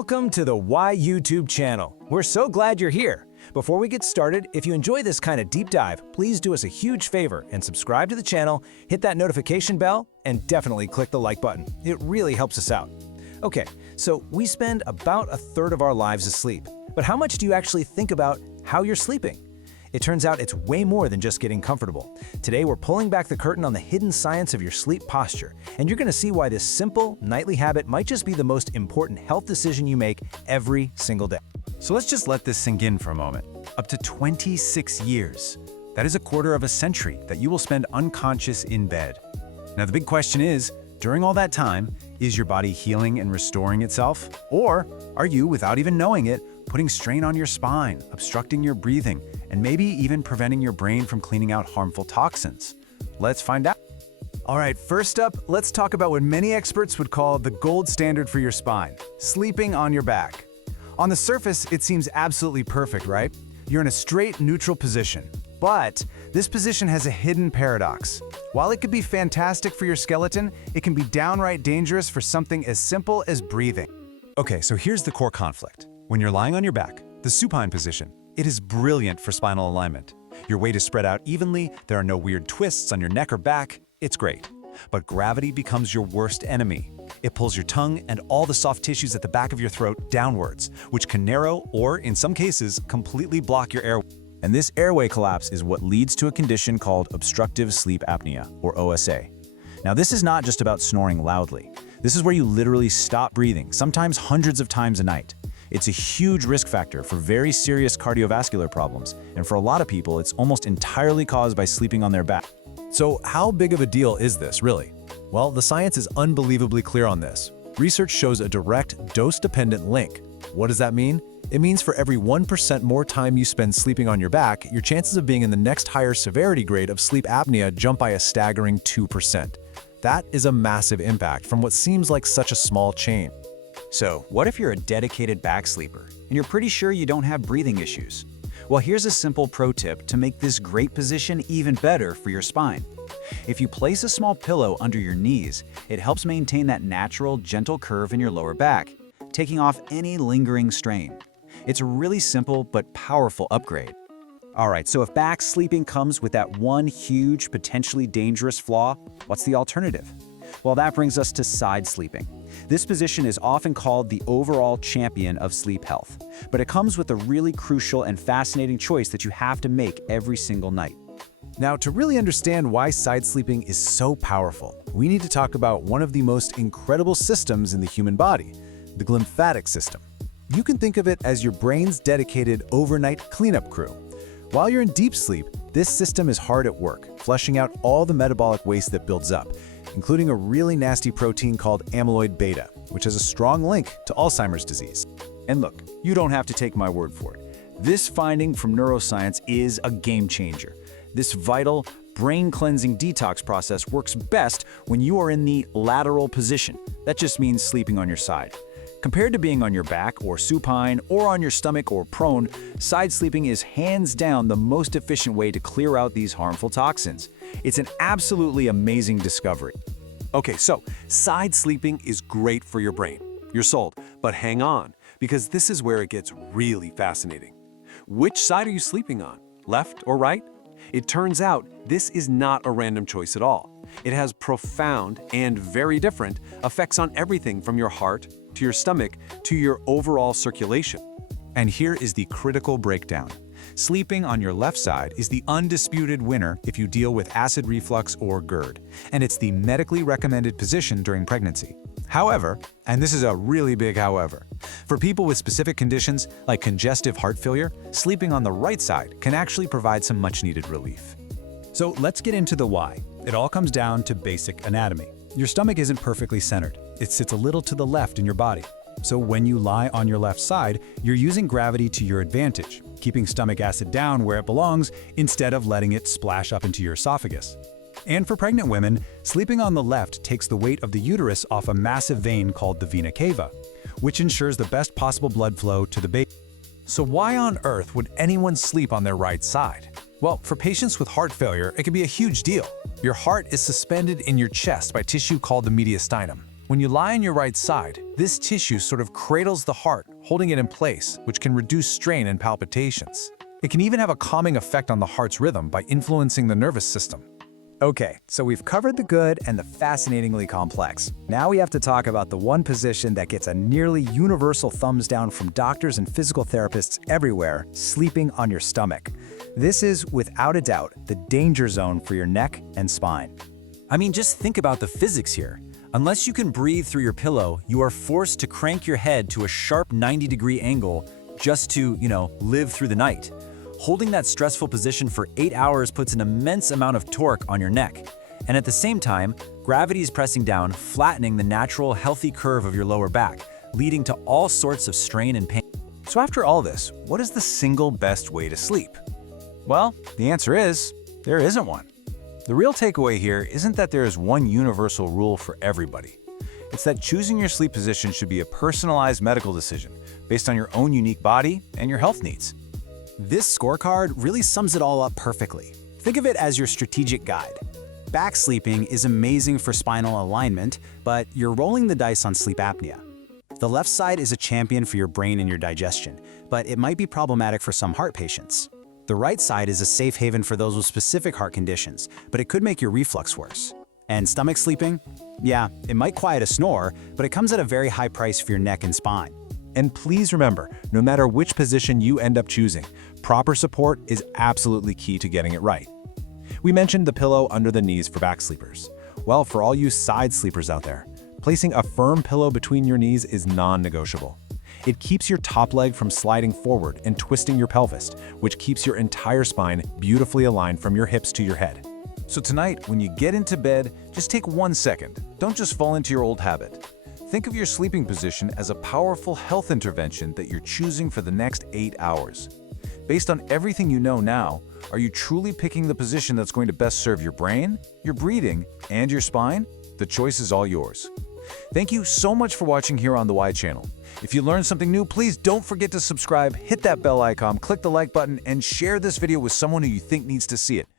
Welcome to the Why YouTube channel. We're so glad you're here. Before we get started, if you enjoy this kind of deep dive, please do us a huge favor and subscribe to the channel, hit that notification bell, and definitely click the like button. It really helps us out. Okay, so we spend about a third of our lives asleep. But how much do you actually think about how you're sleeping? It turns out it's way more than just getting comfortable. Today, we're pulling back the curtain on the hidden science of your sleep posture, and you're gonna see why this simple, nightly habit might just be the most important health decision you make every single day. So let's just let this sink in for a moment. Up to 26 years. That is a quarter of a century that you will spend unconscious in bed. Now the big question is, during all that time, is your body healing and restoring itself? Or are you, without even knowing it, putting strain on your spine, obstructing your breathing, and maybe even preventing your brain from cleaning out harmful toxins? Let's find out. All right, first up, let's talk about what many experts would call the gold standard for your spine, sleeping on your back. On the surface, it seems absolutely perfect, right? You're in a straight, neutral position. But this position has a hidden paradox. While it could be fantastic for your skeleton, it can be downright dangerous for something as simple as breathing. Okay, so here's the core conflict. When you're lying on your back, the supine position, it is brilliant for spinal alignment. Your weight is spread out evenly, there are no weird twists on your neck or back, it's great. But gravity becomes your worst enemy. It pulls your tongue and all the soft tissues at the back of your throat downwards, which can narrow or, in some cases, completely block your airway. And this airway collapse is what leads to a condition called obstructive sleep apnea, or OSA. Now, this is not just about snoring loudly. This is where you literally stop breathing, sometimes hundreds of times a night. It's a huge risk factor for very serious cardiovascular problems, and for a lot of people, it's almost entirely caused by sleeping on their back. So how big of a deal is this, really? Well, the science is unbelievably clear on this. Research shows a direct, dose-dependent link. What does that mean? It means for every 1% more time you spend sleeping on your back, your chances of being in the next higher severity grade of sleep apnea jump by a staggering 2%. That is a massive impact from what seems like such a small change. So, what if you're a dedicated back sleeper and you're pretty sure you don't have breathing issues? Well, here's a simple pro tip to make this great position even better for your spine. If you place a small pillow under your knees, it helps maintain that natural, gentle curve in your lower back, taking off any lingering strain. It's a really simple but powerful upgrade. Alright, so if back sleeping comes with that one huge, potentially dangerous flaw, what's the alternative? Well, that brings us to side sleeping. This position is often called the overall champion of sleep health, but it comes with a really crucial and fascinating choice that you have to make every single night. Now, to really understand why side sleeping is so powerful, we need to talk about one of the most incredible systems in the human body, the glymphatic system. You can think of it as your brain's dedicated overnight cleanup crew. While you're in deep sleep, this system is hard at work, flushing out all the metabolic waste that builds up, including a really nasty protein called amyloid beta, which has a strong link to Alzheimer's disease. And look, you don't have to take my word for it. This finding from neuroscience is a game changer. This vital, brain-cleansing detox process works best when you are in the lateral position. That just means sleeping on your side. Compared to being on your back or supine or on your stomach or prone, side sleeping is hands down the most efficient way to clear out these harmful toxins. It's an absolutely amazing discovery. Okay, so side sleeping is great for your brain. You're sold, but hang on, because this is where it gets really fascinating. Which side are you sleeping on? Left or right? It turns out this is not a random choice at all. It has profound and very different effects on everything from your heart to your stomach to your overall circulation. And here is the critical breakdown. Sleeping on your left side is the undisputed winner if you deal with acid reflux or GERD, and it's the medically recommended position during pregnancy. However, and this is a really big however, for people with specific conditions like congestive heart failure, sleeping on the right side can actually provide some much-needed relief. So let's get into the why. It all comes down to basic anatomy. Your stomach isn't perfectly centered. It sits a little to the left in your body. So when you lie on your left side, you're using gravity to your advantage, keeping stomach acid down where it belongs instead of letting it splash up into your esophagus. And for pregnant women, sleeping on the left takes the weight of the uterus off a massive vein called the vena cava, which ensures the best possible blood flow to the baby. So why on earth would anyone sleep on their right side? Well, for patients with heart failure, it can be a huge deal. Your heart is suspended in your chest by tissue called the mediastinum. When you lie on your right side, this tissue sort of cradles the heart, holding it in place, which can reduce strain and palpitations. It can even have a calming effect on the heart's rhythm by influencing the nervous system. Okay, so we've covered the good and the fascinatingly complex. Now we have to talk about the one position that gets a nearly universal thumbs down from doctors and physical therapists everywhere: sleeping on your stomach. This is, without a doubt, the danger zone for your neck and spine. I mean, just think about the physics here. Unless you can breathe through your pillow, you are forced to crank your head to a sharp 90-degree angle just to, live through the night. Holding that stressful position for 8 hours puts an immense amount of torque on your neck. And at the same time, gravity is pressing down, flattening the natural, healthy curve of your lower back, leading to all sorts of strain and pain. So after all this, what is the single best way to sleep? Well, the answer is, there isn't one. The real takeaway here isn't that there is one universal rule for everybody. It's that choosing your sleep position should be a personalized medical decision based on your own unique body and your health needs. This scorecard really sums it all up perfectly. Think of it as your strategic guide. Back sleeping is amazing for spinal alignment, but you're rolling the dice on sleep apnea. The left side is a champion for your brain and your digestion, but it might be problematic for some heart patients. The right side is a safe haven for those with specific heart conditions, but it could make your reflux worse. And stomach sleeping? Yeah, it might quiet a snore, but it comes at a very high price for your neck and spine. And please remember, no matter which position you end up choosing, proper support is absolutely key to getting it right. We mentioned the pillow under the knees for back sleepers. Well, for all you side sleepers out there, placing a firm pillow between your knees is non-negotiable. It keeps your top leg from sliding forward and twisting your pelvis, which keeps your entire spine beautifully aligned from your hips to your head. So tonight, when you get into bed, just take 1 second. Don't just fall into your old habit. Think of your sleeping position as a powerful health intervention that you're choosing for the next 8 hours. Based on everything you know now, are you truly picking the position that's going to best serve your brain, your breathing, and your spine? The choice is all yours. Thank you so much for watching here on the Y channel. If you learned something new, please don't forget to subscribe, hit that bell icon, click the like button, and share this video with someone who you think needs to see it.